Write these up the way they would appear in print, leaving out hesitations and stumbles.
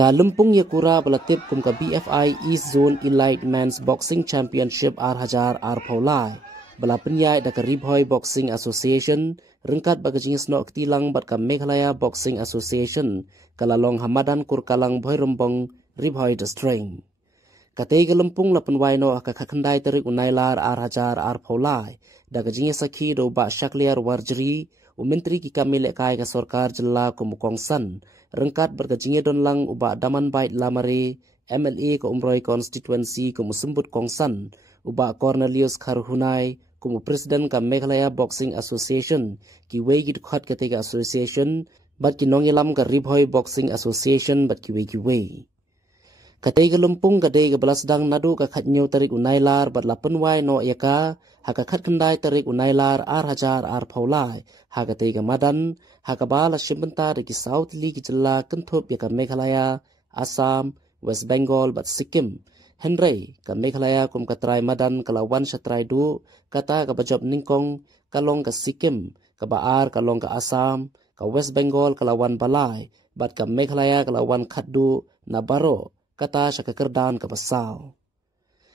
Ka Lumpung Yakura belatip kum ka BFI East Zone Elite Men's Boxing Championship R1000 Phaulai bela penyai da ka Ribhoi Boxing Association rengkat bagajing snok tilang bat ka Meghalaya Boxing Association kalalong Hamadan Kurkalang Bhoi Rombong Ribhoi District. Katay ka Lumpung lapan waino ka kakandai tarik unailar R1000 Phaulai da gajing sakhi do ba Shakliar Warjri Menteri ki kami lekai ka Sorkar Jilla Kumukongsan rengkat berkajingnya donlang uba daman bait lamare MLA ke Umroi Constituency ke Musembut Kongsan uba Cornelius Kharhunai kumu Presiden ka Meghalaya Boxing Association ki wei khat ketika association bat ki nongilam ka Ribhoi Boxing Association bat ki wei katay ka Lumpung kadai ka belasdang nadu ka khatnyo tarik unailar bat lapan wai no yaka haka khat kandai tarik unailar R1000 Phaulai haka tay ka Madan haka bala shimbenta de ki South Li ki Jilla Kentup ya ka Meghalaya Assam West Bengal bat Sikkim Henry ka Meghalaya kum ka trai Madan kalawan satrai du kata ka bajob ningkong kalong ka Sikkim ka baar kalong ka Assam ka West Bengal kalawan balai bat ka Meghalaya kalawan khatdu nabaro kata sa kekerdan ka Basau.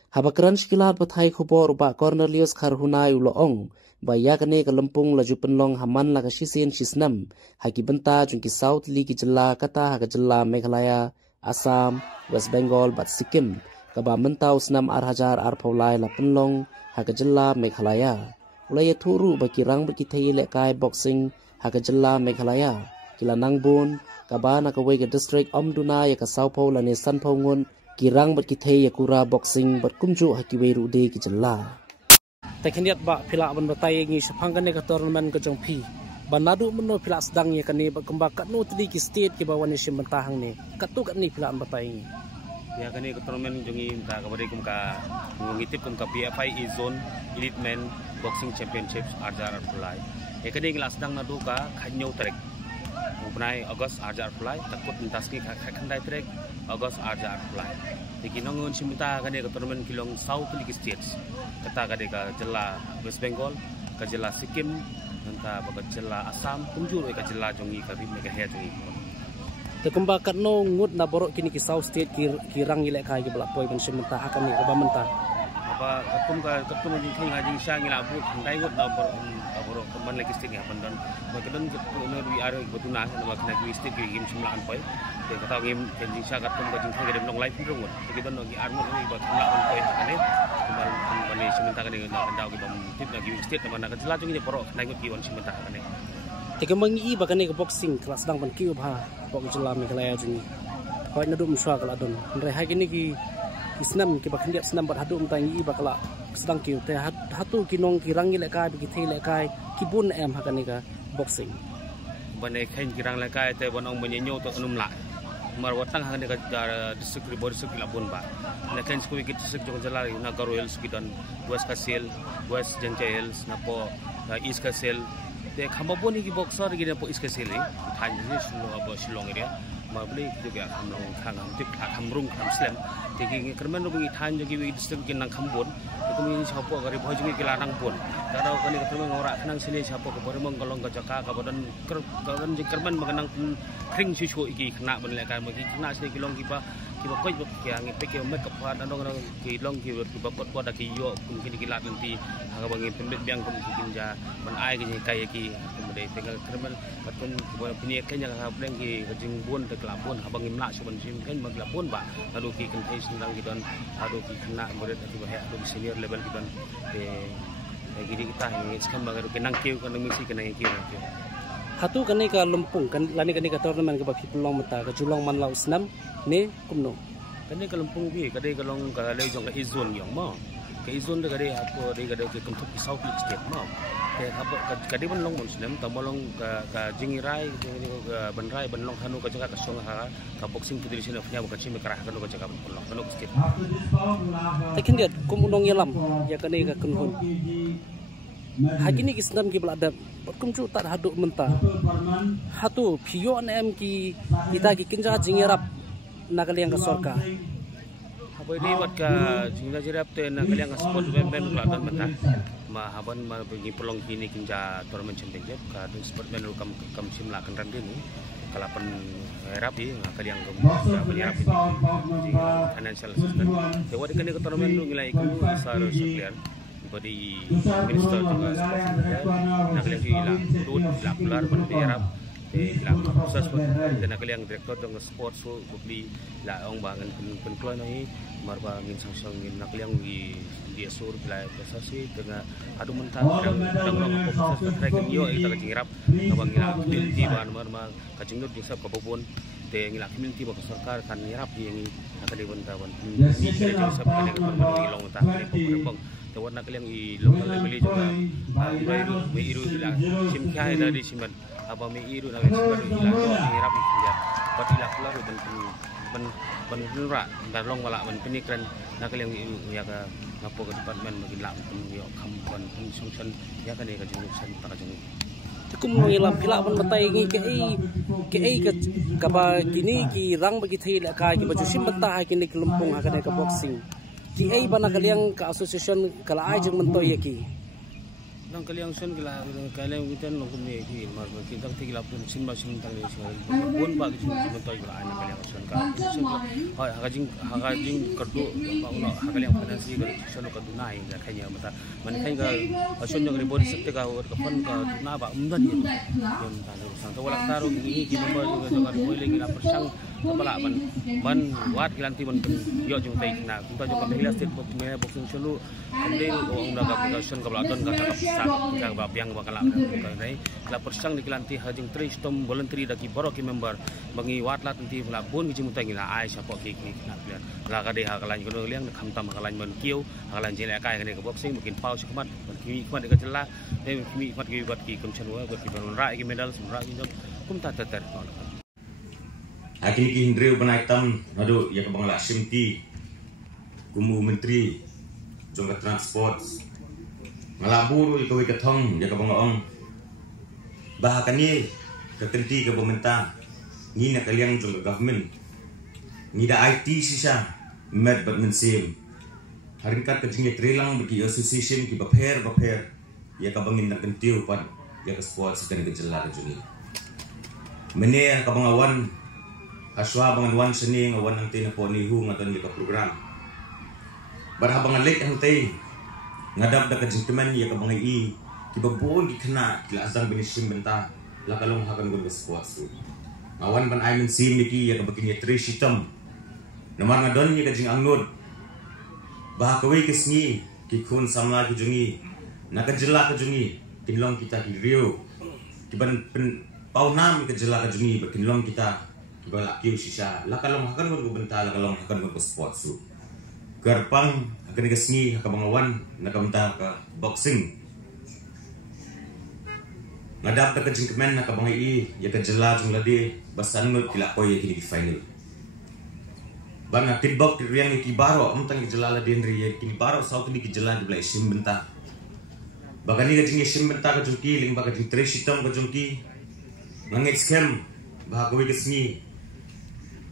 Habakran shikilat bathai khubor ba Cornelius Kharhunai uloong baya kane ka Lumpung laju penlong haman la ka sisen sisnam haki benta jungki South Li ki Jilla kata haka Jilla Meghalaya Assam West Bengal bat Sikkim ka ba mentau snam R1000 Phaulai la penlong haka Jilla Meghalaya ulaya thuru ba kirang baki thai lekai boxing haka Jilla Meghalaya kila nangbun ka ba na ka wei ka district Omduna ya ka Saupho la ne Sanpho ngun kirang bat kithe yakura boxing bat kumju haki wei rude ki Jilla takhiat ba phila ban batai ngi saphangane ka tournament ka jongphi banadu menno phila sedang ya kane ba kemba katnu tadi ki state ki bawane sim bentahang ne katu kat ni phila an batai ya kane ka tournament jongi ta ka bari kum ka ngitip kum ka BFI East Zone Elite Men Boxing Championships R1000 Phaulai e kane ngla sedang nadu ka khanyo trek Upnai August R1000 Phaulai takut intaski khandai trek August R1000 Phaulai tiki nongun simita kane ka tournament kilong South League States kata kade ka Jilla West Bengal ka Jilla Sikkim nanta ba Jilla Assam kunjur ka Jilla jongi ka bi mega he jongi te kumba katno ngut na borok kini ki South State kirang ile kai ki bla poi ban simita hakane ka ba menta apa katum jing thing hajing sha ngila bu khandai ngut na borok teman lagi stik ya pandan bagdan no wi are batuna na ba kana ki stik ki gim simlaan poi te kata gim jing sha katum ka jing thing gedem nong live rungut ki don gi armut ni ba kana on poi kane kumal bani simenta kane na ndau ki bam tip na gi stik na mana ka jela jing ni borok khandai ngut ki on simenta kane te kembang i ba kane ka boxing kelas sedang ban ki ba bok Jilla Meghalaya jing hoi na dum swa kala don re ha kini ki isnam ki bakhandiat snam bat hadu mtangi bakala sedang ki te hatu kinong kirang lekai bi thei lekai kibun em hakane ka boxing bane khain kirang lekai te bonong menyenyo to anum la mar watang hakane ka district ribor district labun ba na khain skui ki district jong Jilla na Garoyal skidan West Kasel West Janjay Hills na po East Kasel te khambaboni ki boxer gi na po East Kasel than ni Shillong area mabli juga kamlong khangam tik khamrung kham slam tiki kerman rubi than jogi wi district kin nang khambon itu mi chapo gari bhoj gi kilanang pon karau kani ketemu ngora nang sini chapo ko bormong kolong ka jaka ka badan ji kerman maganang kring susu iki khna ban lekai magi khna sini kilong kiba koi bok ya ngi peke mek ka pa andong ki long ki bakot po da ki yo kun kini kilat nanti ha bangi pembet biang kun kinja ban ai ki kai ki kemudian tinggal kerman patun punya kenya ka bleng ki jing bun te klapun ha bangi mla suban sim kan mag lapun ba lalu ki kan thai sindang ki don adu ki kena murid atu ba adu senior level ki don gini kita ini skam bagar ki nang kiu kan misi kan nang kiu hatu kane ka Lumpung kan lani kane ka tournament ka baki pelong mata ka julong man lau snam ne kumno kane ka Lumpung bi kade kalong ka le jong ka Izon yong mo ka Izon de kade aku de kade ke Kentup ki South League State mo ke apa kade ban long muslim tamolong ka jingirai banrai ban long hanu ka jaga ka song ka boxing federation of nya ka chime karah ka ka jaga ban long hanu state takin dia kumunong yalam ya kane ka kunhun hagini islam ki belada kumju tar hadu menta hatu phio em ki kita ki kinja jingerap nakaliang ka Sorkar apa ini buat ka jinga jirap te nakaliang ka sport bem belada menta haban bagi pelong kini kinja tournament championship ka sportman kam simla kan ran dini kalapan rapi kali yang menyerap ini financial assistance dewa dikene ke tournament lu ngilai ikut besar sekalian body minister juga nak lagi lah turut lah pular menyerap lah proses dan nak yang direktur dengan sports so beli lah orang bangun penkluan ini marba ngin sang ngin nak yang di asur bila proses dengan adu mentah dan orang proses tracking yo kita kacingirap abang ngila community ban marma kacingdut disap kabubun te ngila community bak sarkar kan ngirap yang akan dibentawan ini kita disap kan ngilong mentah bang tawar nak yang di local beli juga mai iru bila simkai dari simat apa mai iru nak simat bila ngirap dia batila keluar ben nura dan long wala ben penikran nak yang ya ka ngapo ke department bagi lam pun yo kampan function ya kan ka jungsan ta ka jung kum ngilam pila pun batai ngi ke kaba kini ki rang bagi thai la ka ki baju sim banta kini kelumpung ha ka boxing ki ai bana kaliang ka association kala ai jeng mentoi ki nang kaliang sun kaliang kita nong kumi ki mar kita tigila pun sin masin tang ni pun ba ki mentoi kala ai kaliang sun ka hagajing kerdu ba uno kaliang finansi ka sun ka dunai ga khanya mata man khai ga sun yang ribon sekte ka ka pon ka tuna ba umdan ni yon ta sang to walak taru ni ki member juga jangan boleh ngila persang kepala ban wat kilanti ban yo jung tai na kita juga mehila state boxing sulu kemudian orang dah application ke belakang ka ka ba piang bakal ka nai la persang di kilanti hajing tri stom voluntary daki boro ki member bangi wat lat nanti la bun ki mutai ngila ai siapa ki na plan la ka de ha kalan ko liang kham tam kalan ban kiu kalan jele kai ka boxing mungkin pau sikmat ban ki khmat ka jela ne ki khmat ki bat ki kum chanwa ki ban ra ki medal semra ki jom kum ta ter Akhirnya Hindriu Penaitam, aduh, ya kebangla Simti, Kumu Menteri, Jongka Transport, Ngalabur, ya kawi ketong, ya kebanglaong, bahakanya kekenti ke pemerintah, ni nak kalian Jongka government, ni dah IT sisa, med bat mensim, hari kat kecingnya trilang bagi association ki baper, ya kebangin nak kentiu pan, ya ke sport sekarang kejelah kejuni, meneh kebanglawan. Aswa bangan wan seni ngawan ang tina po ni hu ngaton ni ka program. Barhabang alik ang tay ngadap da kajingteman ya ka bangay i kibabuon gi kana kila asang binisim benta la kalong hakan gon sports. Awan ban ay men sim niki ya ka baginya tri sitam. Namar ngadon ni kajing angnod. Bahakawi kesni ki kun samla ki jungi nakajela ka jungi kinlong kita ki rio kiban paunam ka jela ka jungi bakinlong kita balak kiu sisa lakalong hakan mo benta lakalong hakan mo sport su garpang akan kesni kabangawan nakamta ka boxing ngadap ta kajingkemen nakabangai ya kajela junglade basan mo kilakoy ya kini final bana kickbox riang ki baro amtang kajela la den ri kini baro sautu di kajela di belai sim benta bagani kajing sim benta ka jungki ling baga jing tre sitam ka jungki ngangit scam bahagawi kesni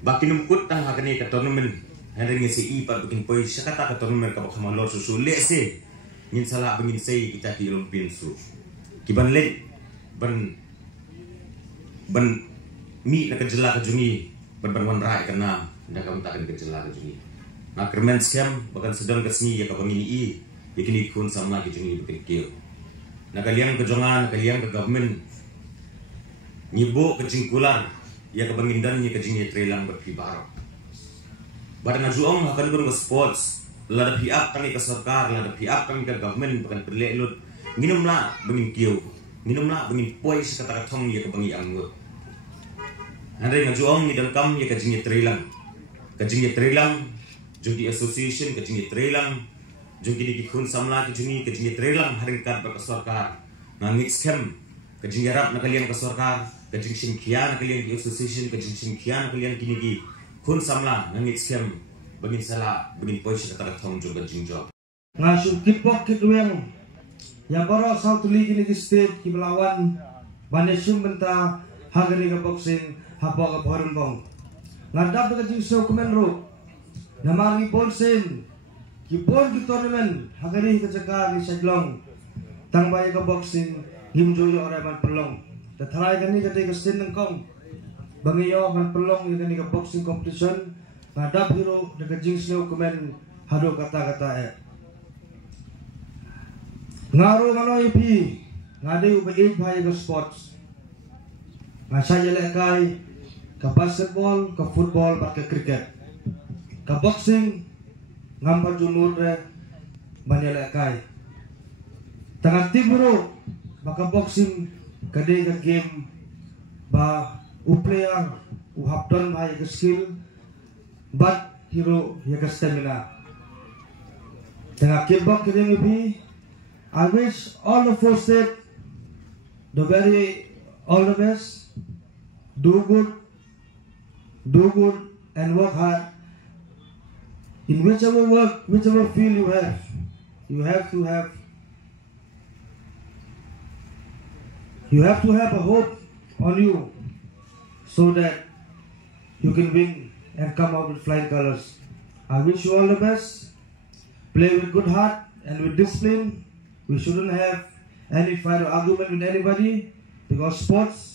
bakin umkut tang hakani ka tournament hari ni si ipat bikin poi sakata ka tournament ka bakama lor susu lese ngin sala bengin sei kita di Olympian su kiban le ban mi na kajela ka jungi ban wan rai kana nda kam ta kan kajela ka jungi na kermen scam bakan sedang kesni ya ka bangini i yakini kun sama ki jungi bikin kio na kalian kejongan kalian ke government nyibo kecingkulan ya kebangindan ya kejingnya trelang berkibar. Badan najuong akan guna ke sports, lada piap kami ke sarkar, lada piap kami ke government bukan berlelut. Minumlah bengin kiu, minumlah bengin poi sekata katong ya kebangi anggut. Ada yang najuong ni dalam ya kejingnya trelang, jungki association kejingnya trelang, jungki di kun samla kejingnya trelang hari kat berkesarkar. Nangit scam kejingnya rap nakalian ke sarkar. Kajing simkian kalian di association kajing simkian kalian kini di kun samla nangit scam bagin sala bagin pois kata thong jo kajing job ngasu kipok kitweng yang boro South League kini di state ki melawan banesum benta hagari ka boxing hapo ka porembong ngadap kajing so kemenro namari ponsen ki pon ki tournament hagari ka jaga ni saglong tang bayi ke boxing himjo yo orang man pelong tetarai kan ni ketika sin nengkong bangi yo man pelong ni kan boxing competition ngadap hero dekat jing snow komen hado kata-kata ngaru mano ipi ngade ubai bayi ke sports ngasa jelekai ke basketball ke football pakai cricket ke boxing ngambar junur banyak tengah tiburo maka boxing kadai ke game ba player have done by the skill but hero ya ke stamina tengah kickbox kadai maybe I wish all the four state the very all the best do good and work hard in whichever work, whichever field you have to have a hope on you so that you can win and come out with flying colors. I wish you all the best. Play with good heart and with discipline. We shouldn't have any fight or argument with anybody because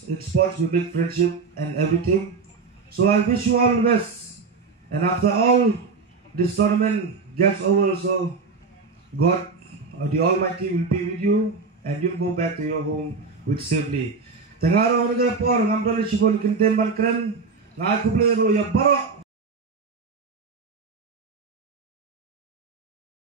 in sports we make friendship and everything. So I wish you all the best. And after all this tournament gets over, so God, the Almighty, will be with you, and you'll go back to your home with safely. Tengaro na por ngamdali sibon kinten ban kren, ngaku plero ya baro